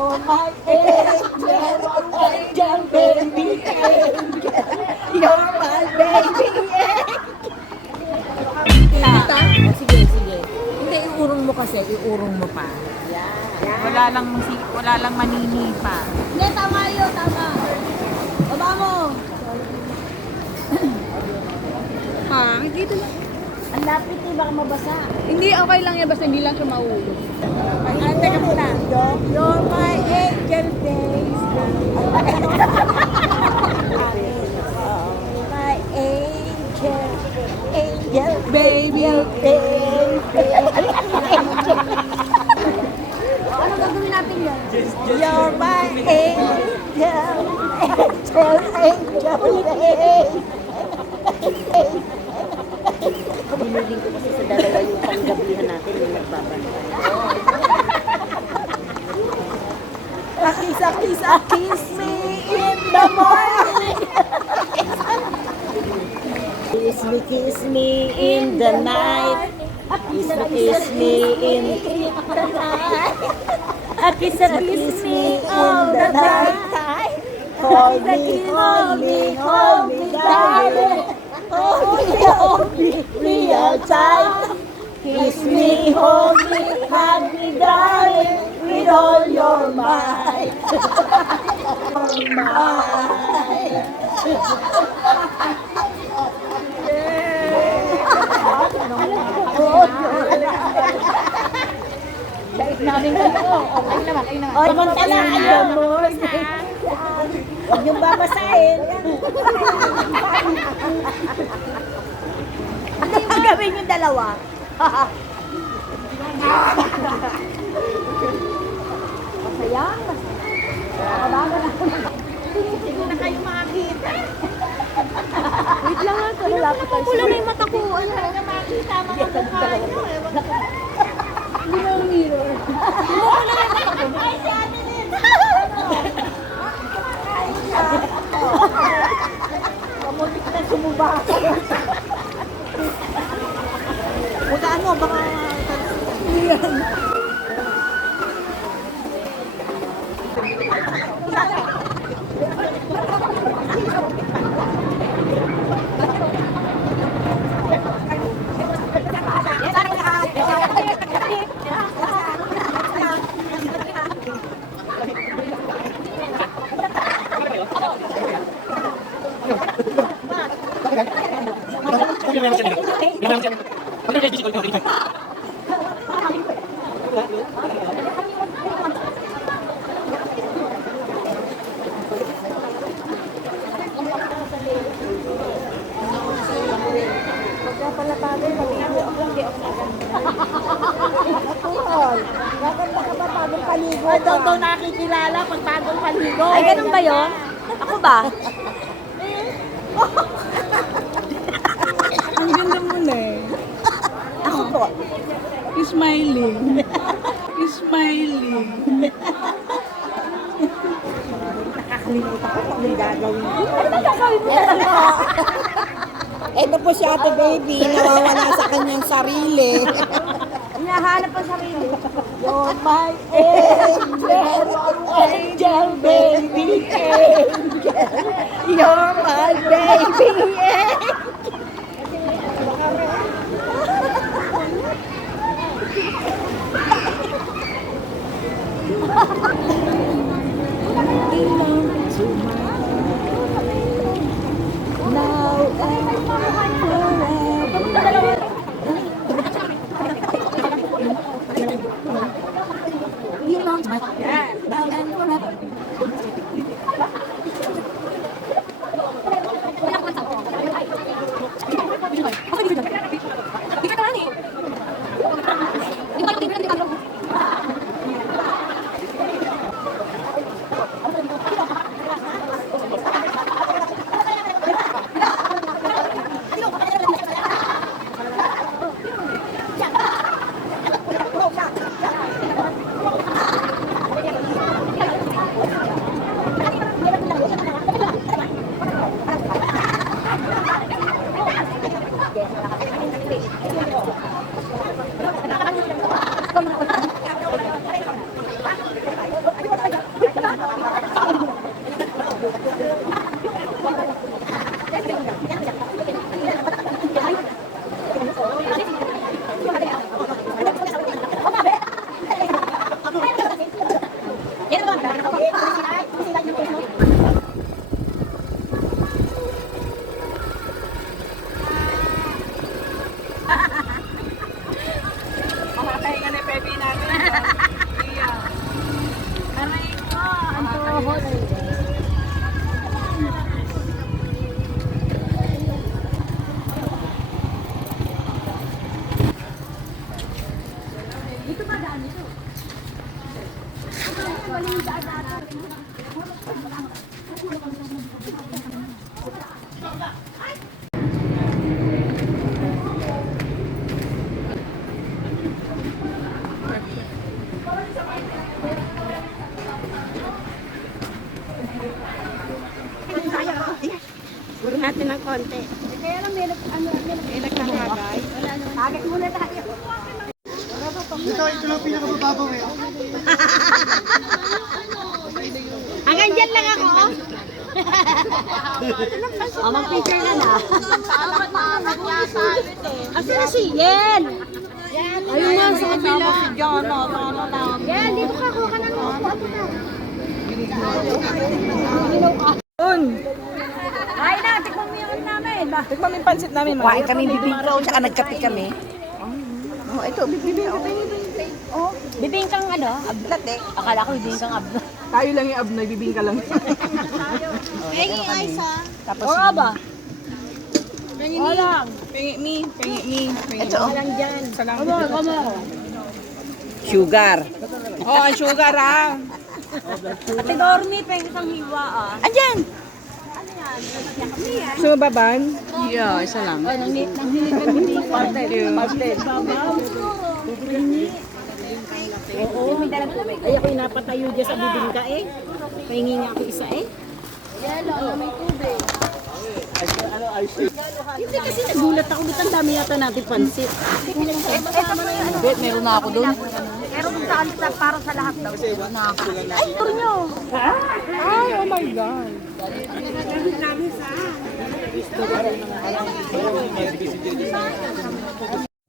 You're my angel, baby angel. You're my baby angel. O, sige, sige. Hindi, iurong mo kasi, iurong mo pa. Wala lang manini pa. Hindi, tama yun, tama. Baba mo. Dito lang. Ang lapit eh, baka mabasa. Hindi, okay lang yan, basta hindi lang siya mahulog. Ay, teka muna. You're my angel, baby. My angel, angel, baby, baby. Ano gagawin natin yan? You're my angel, angel, angel, baby. Binigyan ko kasi sa dalawa yung panggabihan natin yung nagbabantay. Kiss me in the morning. Kiss me in the night. Kiss me in the night. Kiss me all the night. Hold me, darling. Hold me, real time. Kiss me, hold me, hug me, darling, with all your might. Namin kayo. Okay naman, kayo naman. Samantala, ayaw mo. Huwag niyong babasahin. Ano yung gawin yung dalawa? Masaya? Mabaga na. Hindi na kayo makakita. Wait lang nga, lapit tayo. Pula na yung mata ko. Ano na makita mga mukha niyo. Hindi na ang mirror. Ay, si Ate Lynn! Kamutik na sumuba. Huwag ano, baka... Ay, daw nakikilala pag bagong paligo. Ay, ganun ba yun? Ako ba? Ang ganda mo na eh. Ako po. Smiling. Smiling. Nakakalimutan ko kung anong gagawin ko. Ano ba gagawin mo talaga? Ito po si Ate Baby, nawawala sa kanyang sarili. Hinahanap ang sarili. You're my angel, angel, baby, angel. You're my baby, angel. Now and forever. Siguro natin ng konti. Kaya lang may nagkakagay. Tagay muna tayo. Ito lang pinakabababaw eh. Hanggang dyan lang ako. Mag-picture ka na. Asa na si Yen? Ayun nga sa kabila. Yen, dito ka kuha ka ng upo. Ay na, tikman mo yung namin. Tikman mo yung pansit namin. Kuhain kami bibingka o tsaka nagkape kami. Oh, ito, bibingka. Oh, Bibingkang ano? ablat eh. Akala ko bibingkang abdo. Tayo lang yung abnoy, bibingka lang. Tapos, ba? Walang. Pingi me, pingi me. ito, oh, Salamat. sugar. Oh, ang sugar ah. Ate Dormi, pengen kang hiwa ah. Andyan! Sumababan? Yeah, isa lang. Oo, may dalang tubig. Ay, ako napatayo dyan sa bibingka eh. Pahingi nga ako isa eh. Hindi kasi nagulat ako. Ba't ang dami yata natin pansit? Wait, meron na ako doon. Meron kung saan para sa lahat daw. Ay, ito nyo. Ay, oh my God.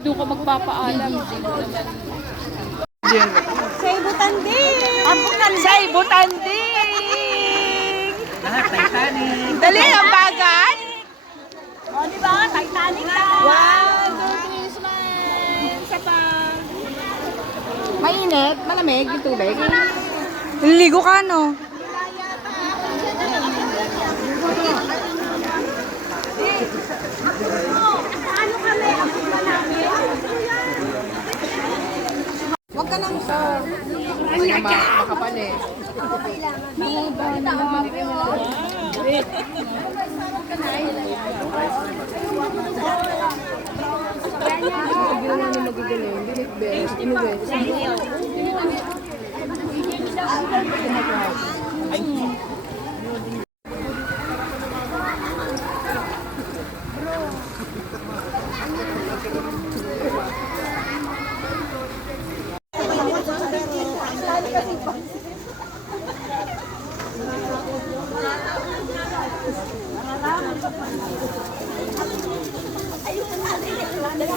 Doon ka magpapaalam. Say butanding! Say butanding! Dali ang bagat! O, di ba? Titanic na! One, two, three, smile! Sa pa! Mainit? Malamig yung tubig? Liligo ka, no? Ano kami? Ang iba namin? Huwag ka nang sa... Ay, makapal eh.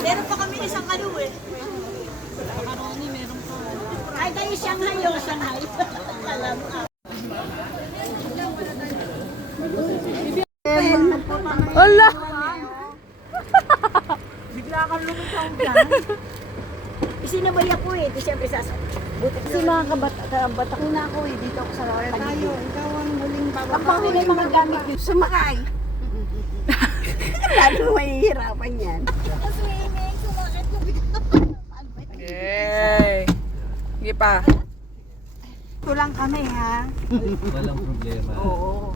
Meron pa kami isang kanu eh. Ay, tayo Shanghai o Shanghai. Alam ka. Ala! Bigla kang lumitaw dyan. Isinabay ako eh. Di siyempre buti kasi mga kabatak na ako eh. Dito ako sa Laura. Tayo, ikaw ang muling bababa. Ang pangunin yung mga gamit yun. Sumakay. Lalo mahihirapan yan. Yay! Sige pa. Ito lang kami ha. Walang problema. Oo.